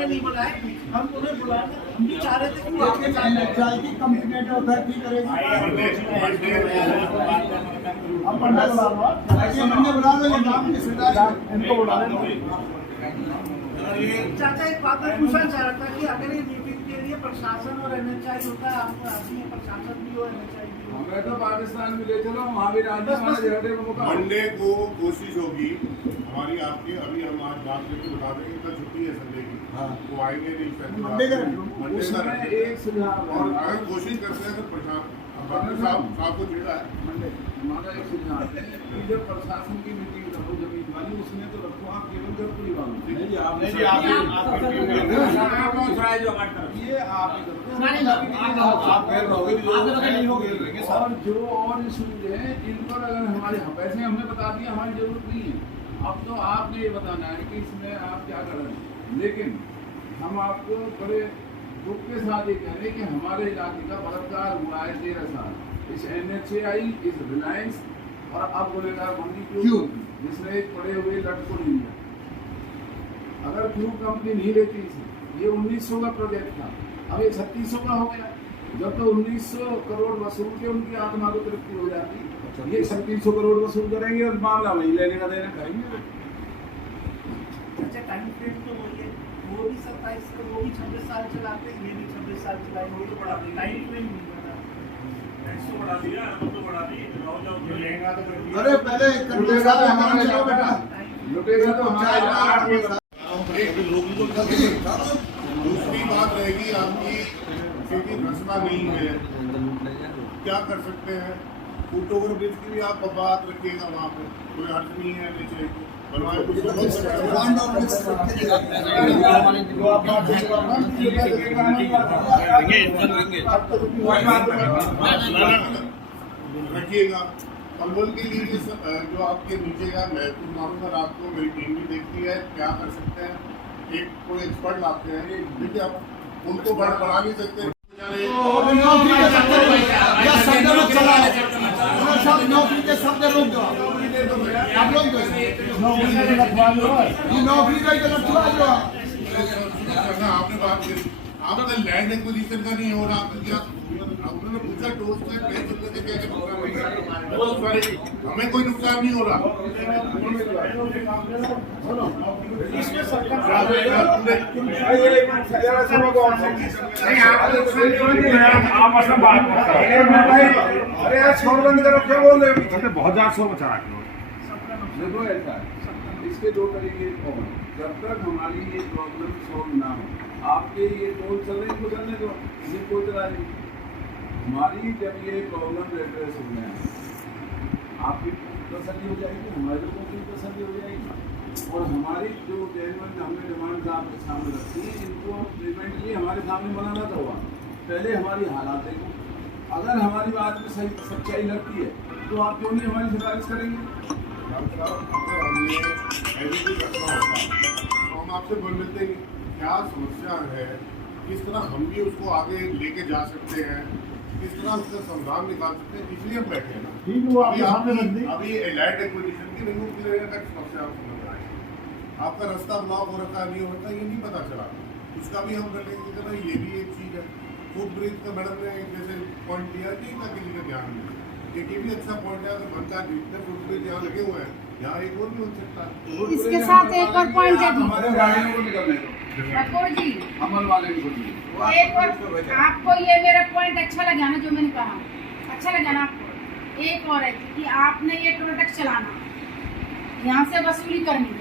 हमें नहीं बुलाए, हम उन्हें बुलाए, हम भी चाह रहे थे कि वो आपके साथ एनएचआई कंप्लेंट अथॉरिटी करेगी। अब मंडे बुला लो, ये नाम की सुविधा इनको बुला लो। चाचा एक बात मैं पूछना चाह रहा था कि अगर ये मीटिंग के लिए प्रशासन और एनएचआई होता है, आपको आदमी है, प्रशासन भी हो, एनएचआई भी हो, हमें तो पाकिस्तान में ले चलो, वहाँ भी मंडे को कोशिश होगी हमारी आपकी, अभी हम आज बात करके बता देंगे, कल छुट्टी है संडे की, वो आएंगे नहीं मंडे का मंडे एक सुझाव और अगर कोशिश करते हैं तो प्रशासन साहब को छेड़ा है हमारा एक सुझाव है कि जब प्रशासन की मीटिंग रखो जमीन वाली, उसमें तो रखो आप केवल जबपुरी वालों ये आप और जो और इशूज है इन पर अगर हमारे पैसे हमने बता दिया, हमारी जरूरत नहीं है। अब तो आपने ये बताना है कि इसमें आप क्या कर रहे हैं, लेकिन हम आपको बड़े दुख के साथ ये कह रहे हैं कि हमारे इलाके का बलात्कार हुआ है 13 साल, इस एनएचआई, इस रिलायंस और अब गुनेगार मंडी क्यों, जिसने एक पड़े हुए लट को नहीं लिया। अगर क्यों कंपनी नहीं लेती इसे, ये 1900 का प्रोजेक्ट था, अब ये 3600 का हो गया। जब तो 1900 करोड़ वसूल के उनकी आत्मा को तृप्ति हो जाती, ये 3600 करोड़ वसूल करेंगे और मामला वही लेने का देना करेंगे। अच्छा टाइम फ्रेम तो वही है, वो भी 27, वो भी 26 साल चलाते हैं, ये भी 26 साल चलाएंगे, तो बड़ा टाइम फ्रेम नहीं बना, बढ़ा दिया, तो बढ़ा दी, लेगा तो अरे पहले लुटेगा तो हमारे जाओ बेटा, लुटेगा तो हमारे। दूसरी बात रहेगी आपकी, क्योंकि रास्ता नहीं है, क्या कर सकते हैं, फुट ओवर ब्रिज की भी आप बात रखिएगा, वहाँ पे कोई अर्थ नहीं है नीचे बनवाए कुछ रखिएगा। कंबल के लिए जो आपके नीचे का महत्व मांगूंगा, रात को मेरी टीम भी देखती है, क्या कर सकते हैं, एक कोई एक्सपर्ट लाते हैं, देखिए आप उनको बढ़ा नहीं सकते। नौकरी के शब्द रोक दो, आप लोग नौकरी का लटवा दो। आपने बात करी, आपका लैंड एक्विजिशन का नहीं हो रहा, आपने पूछा टोस्ट से हमें कोई नुकसान नहीं हो रहा। इसमें सरकार अरे यार छोड़ बंद करो, क्या बोल रहे हो, बहुत ज्यादा शोर मचा रहा है। देखो ऐसा है, इसके दो तरीके और, जब तक हमारी ये प्रॉब्लम सॉल्व ना हो, आपके ये टोल चल रहे हैं चलने दो, इसे कोई चला नहीं। हमारी जब ये प्रॉब्लम एड्रेस हो गया, आपकी तसल्ली हो जाएगी, हमारे लोगों की तसल्ली हो जाएगी, और हमारी जो जेन्युइन हमने डिमांड आपके सामने रखी है, इनको पेमेंट लिए हमारे सामने बनाना तो हुआ। पहले हमारी हालात देखो, अगर हमारी बात में सही सच्चाई लगती है तो आप क्यों नहीं हमारी सिफारिश करेंगे। हम आपसे बोल मिलते हैं क्या समस्या है, किस तरह हम भी उसको आगे लेके जा सकते हैं, किस तरह उसका समाधान निकाल सकते हैं, इसलिए हम बैठे हैं ना। अभी एलाइड एक्विजिशन की रिन्यू क्लियर का समस्या आप समझ रहे हैं, आपका रास्ता ब्लॉक हो रखा नहीं हो रखा, ये नहीं पता चला, उसका भी हम रखेंगे। ये भी एक चीज़ है, फुट ब्रिज का मैडम ने जैसे पॉइंट लिया कि किसी का ध्यान नहीं, ये भी अच्छा पॉइंट है, अगर बनता जितने फुट ब्रिज यहाँ लगे हुए हैं, यहाँ एक और भी हो सकता। इसके साथ एक और पॉइंट है हमारे गाड़ियों को निकलने दो, ठाकुर जी, अमल वाले को एक और आपको ये मेरा पॉइंट अच्छा लगा ना, जो मैंने कहा अच्छा लगा ना आपको। एक और है कि आपने ये प्रोडक्ट चलाना, यहाँ से वसूली करनी है,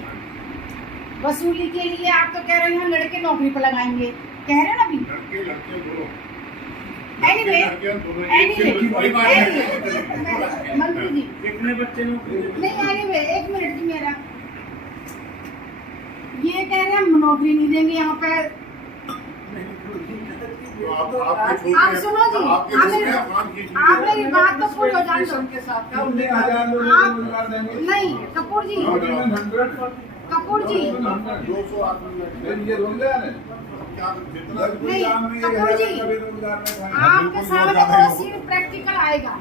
वसूली के लिए आप तो कह रहे हैं लड़के नौकरी पर लगाएंगे, कह रहे हैं ना अभी। मंत्री जी कितने बच्चे नहीं, एक मिनट जी, मेरा ये कह रहे हैं हम नौकरी नहीं देंगे यहाँ पे। आप सुनो जी, आप मेरी बात तो पूरी हो जाने दो। नहीं कपूर जी, कपूर जी नहीं, कपूर जी आपके सामने वो सीन प्रैक्टिकल आएगा,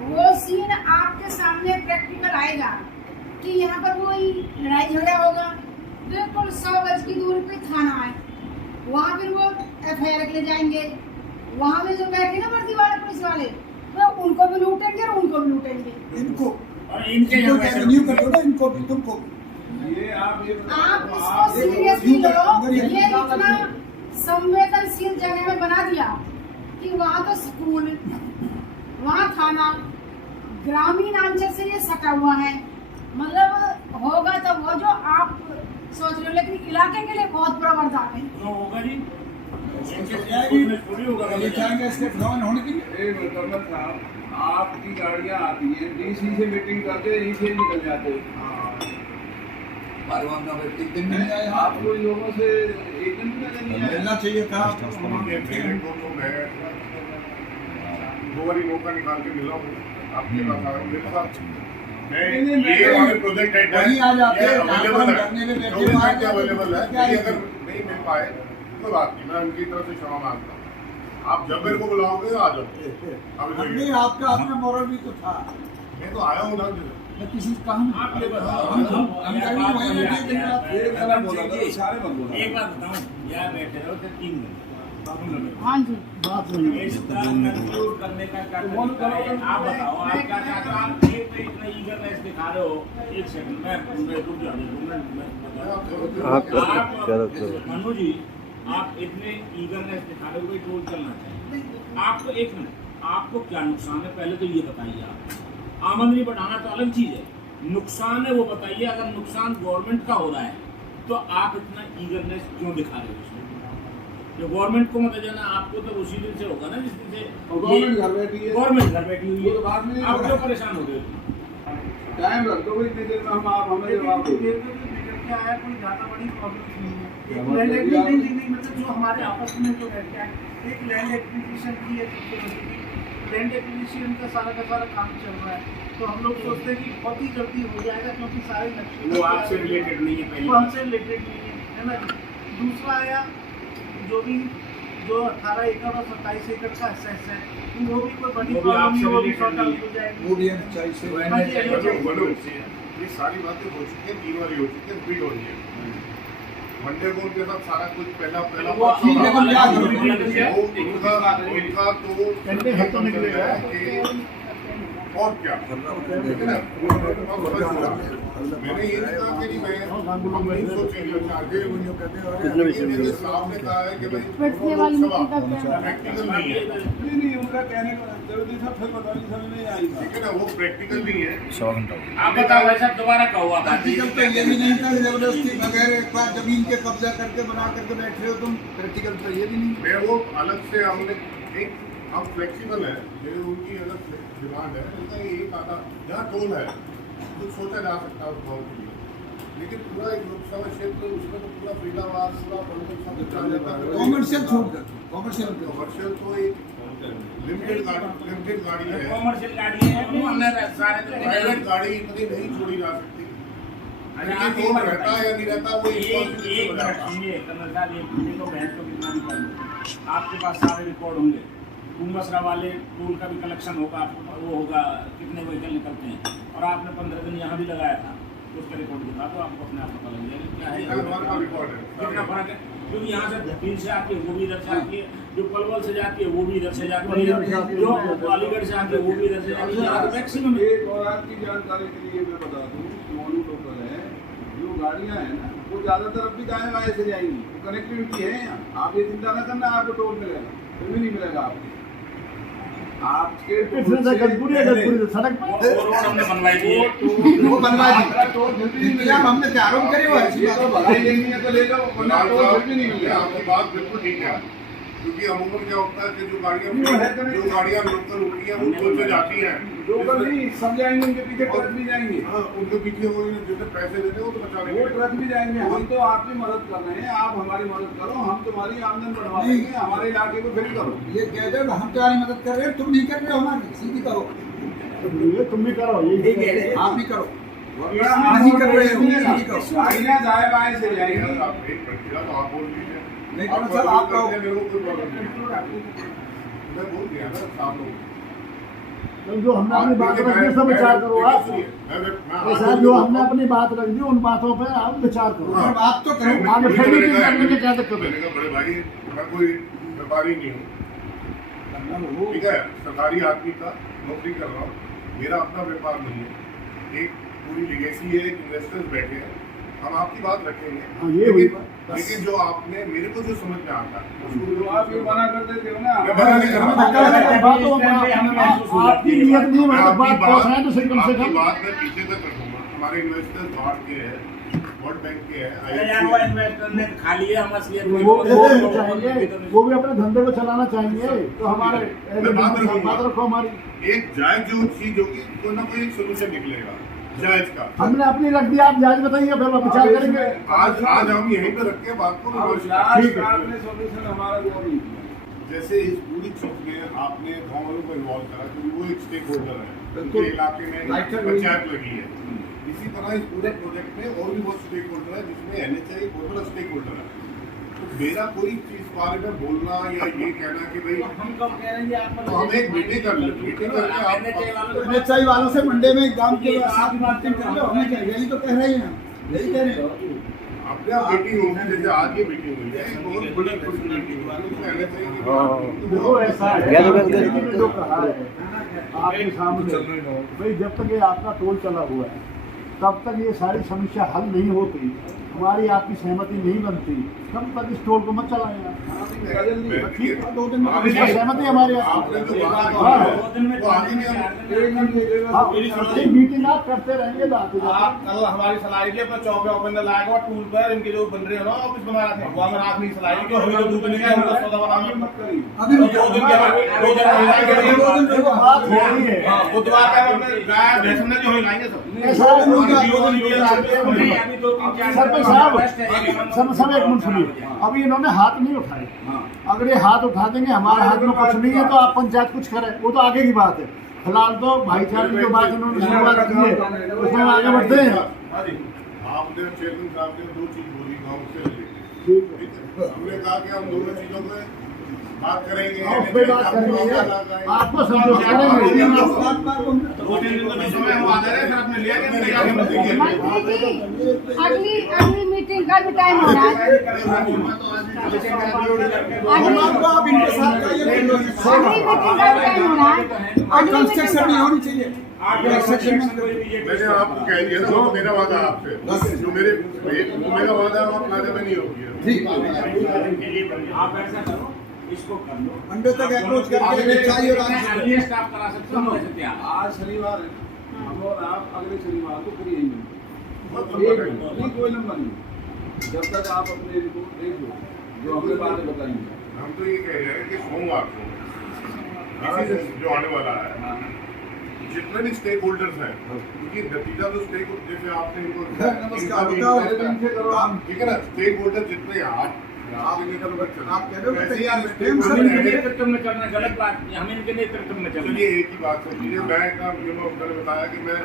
वो सीन आपके सामने प्रैक्टिकल आएगा कि यहाँ पर कोई लड़ाई झगड़ा होगा, बिल्कुल 100 गज की दूरी पे थाना है, वहाँ फिर वो FIR के लिए जाएंगे। वहाँ में जो बैठे ना वर्दी वाले पुलिस वाले, तो उनको भी लूटेंगे और उनको भी लूटेंगे। इनको और इनके इनको रेवेन्यू कर दो ना, इनको भी तुमको ये आप इसको सीरियसली लो। ये इतना संवेदनशील जगह में बना दिया कि वहाँ तो स्कूल, वहाँ थाना, ग्रामीण अंचल से ये सटा हुआ है। मतलब होगा तो वो जो आप सोच रहे हो, लेकिन इलाके के लिए बहुत बड़ा वरदान है। जो होगा जी थोड़ी होगा। ये चाहेंगे इसके खिलाफ होने के लिए। कर्नल साहब, आपकी गाड़ियाँ आती हैं, DC से मीटिंग करते, यहीं से निकल जाते। दिन नहीं आए आपको इन लोगों से एक दिन भी नजर नहीं आया। मिलना चाहिए था। मेरे को तो मैं 2 बारी मौका निकाल के मिला हूँ आपके पास आया हूँ, मेरे साथ मैं ये वाले प्रोजेक्ट है वहीं आ जाते हैं, अवेलेबल है, करने में बैठे 24 हुए घंटे अवेलेबल है। क्या है? अगर नहीं मिल पाए कोई बात नहीं, मैं उनकी तरफ से क्षमा मांगता हूँ। आप जब मेरे को बुलाओगे आ जाओ। नहीं, आपका अपना मोरल भी तो था। मैं तो आया हूँ ना। मैं किसी का हम आप ये बताओ, हम कहीं वहीं बैठे दिन रात। एक गलत बोला था, सारे मत बोला। एक बात बताऊं, यार बैठे रहो तो 3 दिन हाँ जी, बात वही है। इसका कंक्लूड करने का क्या तरीका है? आप बताओ, आप क्या चाहते हो? आप एक पे इतना ईगरनेस दिखा रहे हो। एक सेकंड मैं रुक जाओ, मनु जी, आप इतने ईगरनेस दिखा रहे हो, कोई टोल चलना चाहिए। आपको एक मिनट, आपको क्या नुकसान है पहले तो ये बताइए। आप आमदनी बढ़ाना तो अलग चीज है, नुकसान है वो बताइए। अगर नुकसान गवर्नमेंट का हो रहा है तो आप इतना ईगरनेस क्यों दिखा रहे हो? जो गवर्नमेंट को मत जाना, आपको तो उसी दिन से होगा ना जिस दिन से गवर्नमेंट घर बैठी है। गवर्नमेंट घर बैठी हुई वो तो बाद में है। नहीं आप होगा। क्यों परेशान हो गए? टाइम रख दो इतनी देर में, हम आप हमें जवाब दो। क्या है, कोई ज्यादा बड़ी प्रॉब्लम नहीं है। एक लैंड नहीं, मतलब जो हमारे आपस में जो है क्या, एक लैंड एक्विजिशन की है, लैंड एक्विजिशन का सारा काम चल रहा है। तो हम लोग सोचते हैं कि बहुत ही जल्दी हो जाएगा, क्योंकि सारे नक्शे वो आपसे रिलेटेड नहीं है पहले। वो हमसे रिलेटेड नहीं है ना। दूसरा आया जो 18 एकड़ और 27 एकड़ का एसेस है, वो भी कोई बड़ी वो भी प्रॉब्लम आपसे नहीं, वो भी related सॉर्ट आउट नहीं हो जाएगी। वो भी हम चाहिए से हाँ जी, ये सारी बातें हो चुकी है, 3 बारी हो चुकी है, रिपीट हो रही है। मंडे को उनके साथ सारा कुछ पहला वो ठीक है, हम क्या वो करें? उनका तो घंटे हाथों निकले है कि और क्या ठीक है ना? मैंने ये नहीं कहा कि नहीं, मैं हम नहीं सोचेंगे आगे। मैंने साहब ने कहा है कि बैठने वाली मिट्टी का क्या? प्रैक्टिकल नहीं है, नहीं, उनका कहने का जरूरी था, फिर बताइए समझ नहीं आई। ठीक है ना, वो प्रैक्टिकल नहीं है। आप बताओ भाई साहब, दोबारा कहो आप। प्रैक्टिकल तो ये भी नहीं था, जबरदस्ती बगैर एक बार जमीन के कब्जा करके बना करके बैठे हो तुम। प्रैक्टिकल तो ये भी नहीं। मैं वो अलग से हमने एक हम फ्लेक्सिबल है, मेरी उनकी अलग डिमांड है। उनका ये कहा था जहाँ टोल है कुछ सोचा जा सकता है उस टोल के लिए, लेकिन पूरा एक लोकसभा क्षेत्र उसमें तो पूरा फरीदाबाद पूरा बंगल सब कुछ आ जाता है। कॉमर्शियल छोड़ कर, कॉमर्शियल कमर्शियल तो एक लिमिटेड गाड़ी है, कॉमर्शियल गाड़ी है, वो अंदर सारे तो प्राइवेट गाड़ी इतनी नहीं छोड़ी जा सकती। अच्छा, आप टोल रहता है या नहीं रहता वो एक responsibility मिनट रहता है। सुनिए कर्नल साहब, एक मिनट को बहस को कितना भी कर लो, आपके पास सारे रिकॉर्ड होंगे। कुंभसरा वाले टोल का भी कलेक्शन होगा, वो होगा कितने व्हीकल निकलते हैं, और आपने 15 दिन यहाँ भी लगाया था, उसका रिकॉर्ड दिखा तो आपको अपने आप पता लग जाएगा क्या है रिकॉर्ड है कितना फर्क है। क्योंकि यहाँ से भील से आती है वो भी इधर से आती है, जो पलवल से जाती है वो भी इधर से जाती है, जो अलीगढ़ से आती है वो भी इधर से जाती है। मैक्सिमम एक और आपकी जानकारी के लिए मैं बता दूं, मोनू लोकल है, जो गाड़ियाँ हैं ना वो ज़्यादातर अब भी दाएं बाएं से जाएंगी, तो कनेक्टिविटी है यहाँ। आप ये चिंता न करना, आपको टोल मिलेगा, फिर भी नहीं मिलेगा आपको। आपके सड़क रोड हमने बनवाई दी है। वो बनवा दी। टोल फिर भी नहीं मिलेगा। हमने क्या आरोप करे हुआ है? ये तो भलाई लेनी है तो ले लो, वरना टोल फिर भी नहीं मिलेगा। आपकी बात बिल्कुल ठीक है, क्योंकि अमूमन क्या होता है कि जो गाड़ियाँ लोकल होती हैं वो टोल से जाती हैं, लोकल नहीं सब जाएंगे, उनके पीछे ट्रक भी जाएंगे, हाँ, उनके पीछे वो जैसे पैसे देते हैं वो तो बचाने वो के लिए। ट्रक भी जाएंगे। हम तो आपकी मदद कर रहे हैं, आप हमारी मदद करो, हम तुम्हारी आमदन बढ़वा देंगे, हमारे इलाके को फ्री करो। ये कह दो हम तुम्हारी मदद कर रहे हैं, तुम नहीं कर रहे हो हमारी, सीधी करो। तुम भी करो, ये आप भी करो, वरना आप ही कर रहे हो, सीधी करो। गाड़ियाँ दाएं बाएं से जाएंगी। आप एक प्रक्रिया तो आप बोल दीजिए, नहीं आप सर, आप करते हैं, मेरे को कोई प्रॉब्लम नहीं। मैं बोल दिया ना आप लोग तो जो हमने अपनी बात रख दी सब विचार करो आप। ऐसा जो हमने अपनी बात रख दी उन बातों पे आप विचार करो। बात तो करो, आगे फिर भी करने की क्या दिक्कत है? बड़े भाई मैं कोई व्यापारी नहीं हूँ, ठीक है, सरकारी आदमी का नौकरी कर रहा हूँ, मेरा अपना व्यापार नहीं है, एक पूरी लिगेसी है, इन्वेस्टर्स बैठे हैं, हम आपकी बात रखेंगे, लेकिन जो आपने मेरे को जो समझ में आता है तो आप ये मना कर देते हो ना। मैं मना नहीं कर रहा, आपकी नियत नहीं मैं मतलब बात पहुंच रहे हैं तो सही कम से आपकी कम बात मैं पीछे तक रखूंगा। हमारे इन्वेस्टर्स बाहर के हैं, वर्ल्ड बैंक के हैं, अरे यार वो इन्वेस्टर ने खा लिया हमारा शेयर वो भी चाहिए, वो भी अपने धंधे को चलाना चाहिए। तो हमारे बात रखो हमारी। एक जायज जो चीज होगी कोई ना कोई एक सोल्यूशन निकलेगा जायज का। हमने अपनी रख दी, आप जायज बताइए, फिर हम विचार करेंगे। आज हम यहीं पे रख के बात को लास्ट आपने सॉल्यूशन हमारा वो नहीं किया। जैसे इस पूरी चीज में आपने गाँव वालों को इन्वॉल्व करा क्योंकि वो एक स्टेक होल्डर है, उनके इलाके में पंचायत लगी है। इसी तरह इस पूरे प्रोजेक्ट में और भी बहुत स्टेक होल्डर है, जिसमें NHI बहुत बड़ा स्टेक होल्डर है। तो मेरा कोई चीज बारे में बोलना या ये कहना कि भाई हम कब कह रहे हैं तो हम एक मीटिंग कर लें, मीटिंग करके आप NHI वालों से मंडे में एग्जाम के साथ बातचीत कर लो, हमें क्या यही तो कह रहे हैं, यही कह रहे हैं। अपने आप मीटिंग होगी, जैसे आज ये मीटिंग हुई है, एक बहुत बड़ी पर्सनैलिटी वालों को NHI की देखो ऐसा है, जो कहा है आपके सामने भाई, जब तक ये आपका टोल चला हुआ है तब तक ये सारी समस्या हल नहीं होती, हमारी आपकी सहमति नहीं बनती, तब तक इस टोल को मत चलाएं। दो दिन में सहमति हमारे आपने जो बात वो आगे भी मीटिंग आप करते रहेंगे तो आते जाते। आप कल हमारी सलाई की अपना चौक पे ओपन लाएगा और टूल पर इनके जो बन रहे हो ना ऑफिस बना रहे थे वहाँ में रात में सलाई की हमें तो दूध नहीं है, हम सौदा बनाने में मत करिए। अभी दो दिन के बात हो रही है, बुधवार का अपने गाय भैंस ने जो लाएंगे सरपंच साहब सब एक मिनट सुनिए, अभी इन्होंने हाथ नहीं उठाए, अगर ये हाथ उठा देंगे हमारे हाथ में कुछ नहीं है तो आप पंचायत कुछ करें, वो तो आगे की बात है। फिलहाल तो भाईचारे की जो बात इन्होंने शुरुआत की है उसमें हम आगे बढ़ते हैं। आपने चेयरमैन साहब ने दो चीज बोली गाँव से लेकर, हमने कहा कि हम दोनों चीजों पे बात करेंगे, आपको संतोष करेंगे। अगली मीटिंग का भी टाइम हो रहा है। आप इनके साथ अगली मीटिंग का भी टाइम हो रहा है। अगली कंस्ट्रक्शन नहीं होनी चाहिए। मैंने आपको कह दिया था, वो मेरा वादा आपसे, जो मेरा वादा है वो प्लाजा में नहीं होगी। आप ऐसा करो, इसको कर लो, मंडे तक अप्रोच करके चाहिए और आगे स्टाफ करा सकते हो, वैसे तैयार। आज शनिवार है, हम और आप अगले शनिवार को फ्री हैं। कोई लंबा नहीं, जब तक आप अपने रिपोर्ट देख लो जो हमने बातें बताएंगे। हम तो ये कह रहे हैं कि सोमवार को जो आने वाला है, जितने भी स्टेक होल्डर्स हैं, क्योंकि नतीजा तो स्टेक, जैसे आपने इनको ठीक है ना, स्टेक होल्डर जितने आप नेतृत्व में चलना गलत बात, हम इनके नेतृत्व में चलना। चलिए एक ही बात समझिए, मैं मैंने बताया कि मैं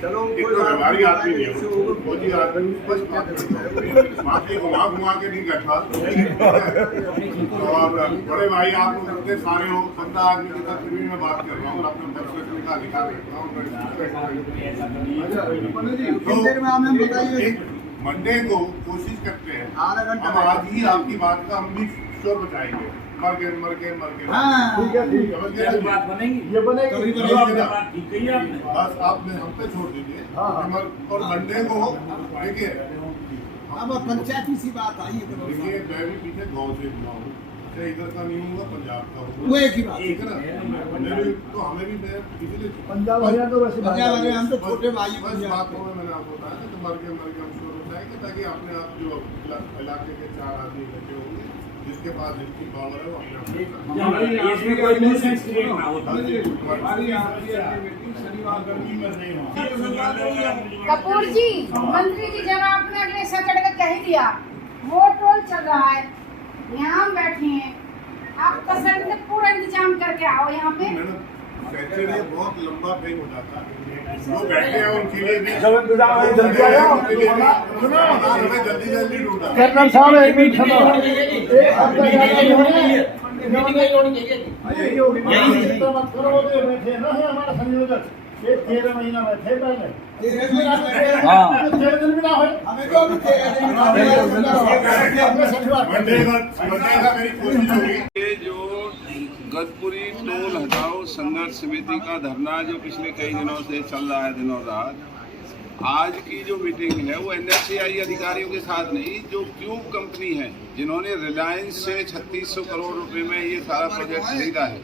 चलो व्यवहारी आदमी नहीं हूँ, फौजी आदमी बाकी घुमा के नहीं बैठा। और बड़े भाई आप लोग इतने सारे हो, 15 आदमी के साथ फिर भी मैं बात कर रहा हूँ और अपने पर्सनल का अधिकार रखता हूँ। मंडे को कोशिश करते हैं, हम आज ही आपकी बात का हम भी श्योर बचाएंगे। मर गए ठीक है बात बनेगी, ये बनेगी। बात ठीक कही आपने। बस आपने हम पे छोड़ दीजिए। और मंडे को देखिए, अब पंचायत की सी बात आई है। देखिए मैं भी पीछे गाँव से हुआ हूँ, इधर का नहीं हुआ, पंजाब का हुआ, वो एक ही बात ठीक है ना। तो हमें भी पिछले पंजाब हरियाणा तो वैसे हम तो छोटे भाई बस बात को मैंने आपको बताया था कि मर के हम श्योर हो जाएंगे, ताकि अपने आप जो इलाके के 4 आदमी बचे होंगे जिसके पास जितनी पावर है वो अपने इसमें कोई न्यूसेंस क्रिएट ना हो। कपूर जी, मंत्री जी, जब आपने अगले सैटरडे का कह दिया, वो टोल चल रहा है, यहाँ हम बैठे हैं, आप तसल्ली से पूरा इंतजाम करके आओ यहाँ पे। सैटरडे बहुत लंबा फ्रेम हो जाता है, वो बैठे हैं उनके लिए भी जल्दी ढूंढा। कर्नल साहब एक मिनट यही होगी मत करो, वो जो बैठे ना है हमारा संयोजक, ये 13 महीना में थे पहले, 13 दिन भी ना हो, हमें तो अभी 13 दिन ये जो गतपुरी टोल हटाओ संघर्ष समिति का धरना जो पिछले कई दिनों से चल रहा है दिनों रात, आज की जो मीटिंग है वो NHAI अधिकारियों के साथ नहीं, जो क्यूब कंपनी है जिन्होंने रिलायंस से 3600 करोड़ रुपए में ये सारा प्रोजेक्ट खरीदा है,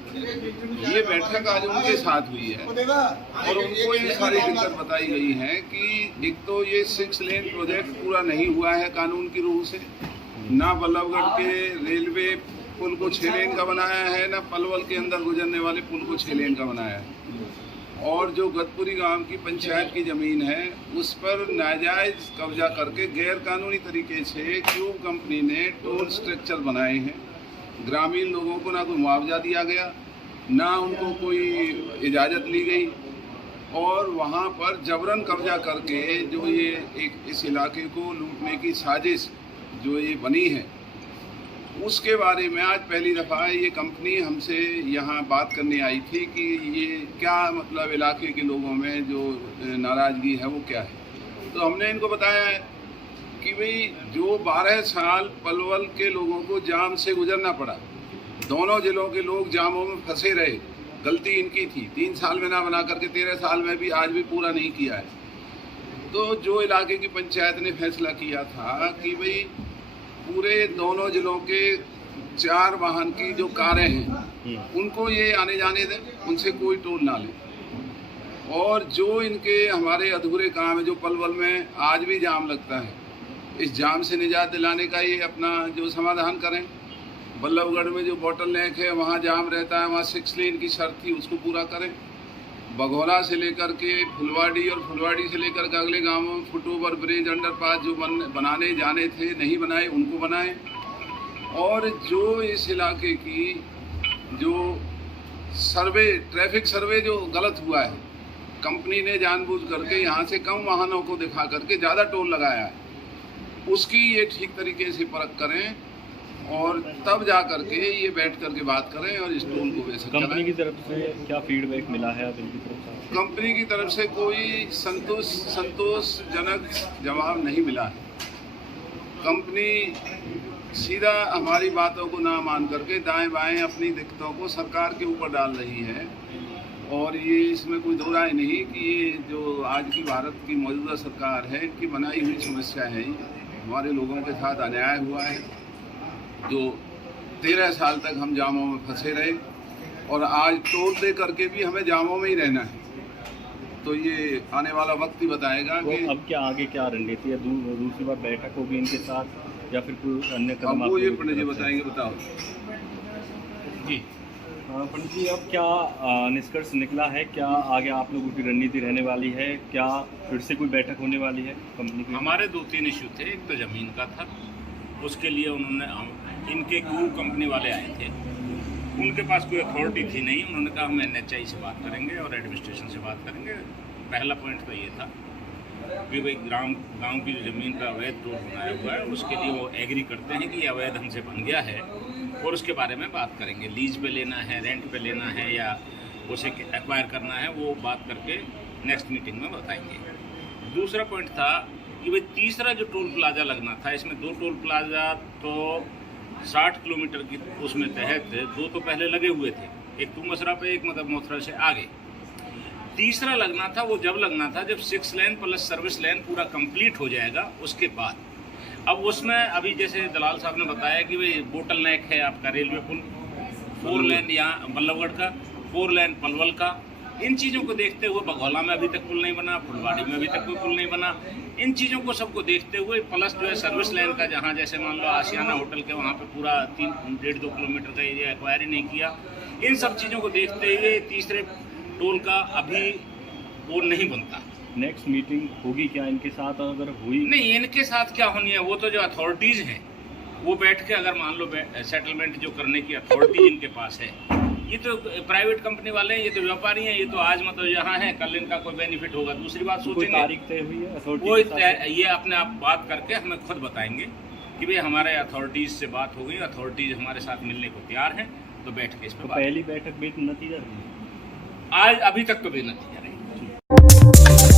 ये बैठक आज उनके साथ हुई है और उनको ये सारी दिक्कत बताई गई है कि एक तो ये 6 लेन प्रोजेक्ट पूरा नहीं हुआ है कानून की रूह से, ना बल्लभगढ़ के रेलवे पुल को 6 लेन का बनाया है, ना पलवल के अंदर गुजरने वाले पुल को 6 लेन का बनाया है, और जो गतपुरी गांव की पंचायत की ज़मीन है उस पर नाजायज़ कब्जा करके गैर कानूनी तरीके से क्यूब कंपनी ने टोल स्ट्रक्चर बनाए हैं। ग्रामीण लोगों को ना कोई मुआवजा दिया गया, ना उनको कोई इजाज़त ली गई, और वहां पर जबरन कब्जा करके जो ये एक इस इलाके को लूटने की साजिश जो ये बनी है, उसके बारे में आज पहली दफ़ा ये कंपनी हमसे यहाँ बात करने आई थी कि ये क्या मतलब इलाके के लोगों में जो नाराज़गी है वो क्या है। तो हमने इनको बताया है कि भाई जो 12 साल पलवल के लोगों को जाम से गुजरना पड़ा, दोनों ज़िलों के लोग जामों में फंसे रहे, गलती इनकी थी, 3 साल में ना बना करके 13 साल में भी आज भी पूरा नहीं किया है। तो जो इलाके की पंचायत ने फैसला किया था कि भाई पूरे दोनों जिलों के 4 वाहन की जो कारें हैं उनको ये आने जाने दें, उनसे कोई टोल ना लें, और जो इनके हमारे अधूरे काम है जो पलवल में आज भी जाम लगता है, इस जाम से निजात दिलाने का ये अपना जो समाधान करें। बल्लभगढ़ में जो बोटल नेक है वहाँ जाम रहता है, वहाँ 6 लेन की शर्त थी उसको पूरा करें। बघौला से लेकर के फुलवाड़ी और फुलवाड़ी से लेकर के अगले गांवों में फुटओवर ब्रिज अंडरपास जो बनाने जाने थे नहीं बनाए, उनको बनाएं। और जो इस इलाके की जो सर्वे ट्रैफिक सर्वे जो गलत हुआ है, कंपनी ने जानबूझ करके यहाँ से कम वाहनों को दिखा करके ज़्यादा टोल लगाया है, उसकी ये ठीक तरीके से परख करें और तब जा करके ये बैठ करके बात करें और इस टोल को बेशक चलाएं। कंपनी की तरफ से क्या फीडबैक मिला है अब इनकी तरफ से? कंपनी की तरफ से कोई संतोषजनक जवाब नहीं मिला है। कंपनी सीधा हमारी बातों को ना मान करके दाएं बाएं अपनी दिक्कतों को सरकार के ऊपर डाल रही है, और ये इसमें कोई दो राय नहीं कि ये जो आज की भारत की मौजूदा सरकार है इनकी बनाई हुई समस्या है। हमारे लोगों के साथ अन्याय हुआ है, जो 13 साल तक हम जामों में फंसे रहे और आज टोल दे करके भी हमें जामों में ही रहना है। तो ये आने वाला वक्त ही बताएगा कि अब क्या आगे क्या रणनीति है, दूसरी बार बैठक होगी इनके साथ या फिर कोई अन्य कदम? आपको ये पंडित जी बताएंगे। बताओ जी। पंडित जी, अब क्या निष्कर्ष निकला है, क्या आगे आप लोगों की रणनीति रहने वाली है, क्या फिर से कोई बैठक होने वाली है कंपनी की? हमारे 2-3 इशू थे। एक तो ज़मीन का था, उसके लिए उन्होंने इनके क्यूब कंपनी वाले आए थे, उनके पास कोई अथॉरिटी थी नहीं, उन्होंने कहा हम NHAI से बात करेंगे और एडमिनिस्ट्रेशन से बात करेंगे। पहला पॉइंट तो ये था कि भाई गांव की जो ज़मीन पर अवैध टोल बनाया हुआ है उसके लिए वो एग्री करते हैं कि ये अवैध हमसे बन गया है और उसके बारे में बात करेंगे। लीज पे लेना है, रेंट पे लेना है या उसे एक्वायर करना है, वो बात करके नेक्स्ट मीटिंग में बताएंगे। दूसरा पॉइंट था कि भाई तीसरा जो टोल प्लाजा लगना था, इसमें 2 टोल प्लाजा तो 60 किलोमीटर की उसमें तहत 2 तो पहले लगे हुए थे, एक तुमसरा पे एक मतलब मोथरा से आगे। तीसरा लगना था, वो जब लगना था जब 6 लेन प्लस सर्विस लेन पूरा कंप्लीट हो जाएगा उसके बाद। अब उसमें अभी जैसे दलाल साहब ने बताया कि भाई बोटल नेक है आपका रेलवे पुल, 4 लेन यहाँ बल्लभगढ़ का, 4 लेन पलवल का, इन चीज़ों को देखते हुए बघौला में अभी तक पुल नहीं बना, फुलवाड़ी में अभी तक कोई पुल नहीं बना। इन चीज़ों को सबको देखते हुए प्लस जो है सर्विस लाइन का, जहाँ जैसे मान लो आशियाना होटल के वहाँ पे पूरा 3-1.5-2 किलोमीटर का एरिया एक्वायर ही नहीं किया, इन सब चीज़ों को देखते हुए तीसरे टोल का अभी वो नहीं बनता। नेक्स्ट मीटिंग होगी क्या इनके साथ? अगर हुई नहीं, इनके साथ क्या होनी है, वो तो जो अथॉरिटीज़ हैं वो बैठ के अगर मान लो सेटलमेंट जो करने की अथॉरिटी इनके पास है, ये तो प्राइवेट कंपनी वाले हैं, ये तो व्यापारी हैं, ये तो आज मतलब यहाँ है, कल इनका कोई बेनिफिट होगा। दूसरी बात सोचेंगे तारीख तय हुई है अथॉरिटी वो के साथ? ये अपने आप बात करके हमें खुद बताएंगे कि भाई हमारे अथॉरिटीज़ से बात हो गई, अथॉरिटीज़ हमारे साथ मिलने को तैयार हैं तो बैठ के इस पर तो बात। पहली बैठक में नतीजा रही। आज अभी तक तो बेनतीजा रही।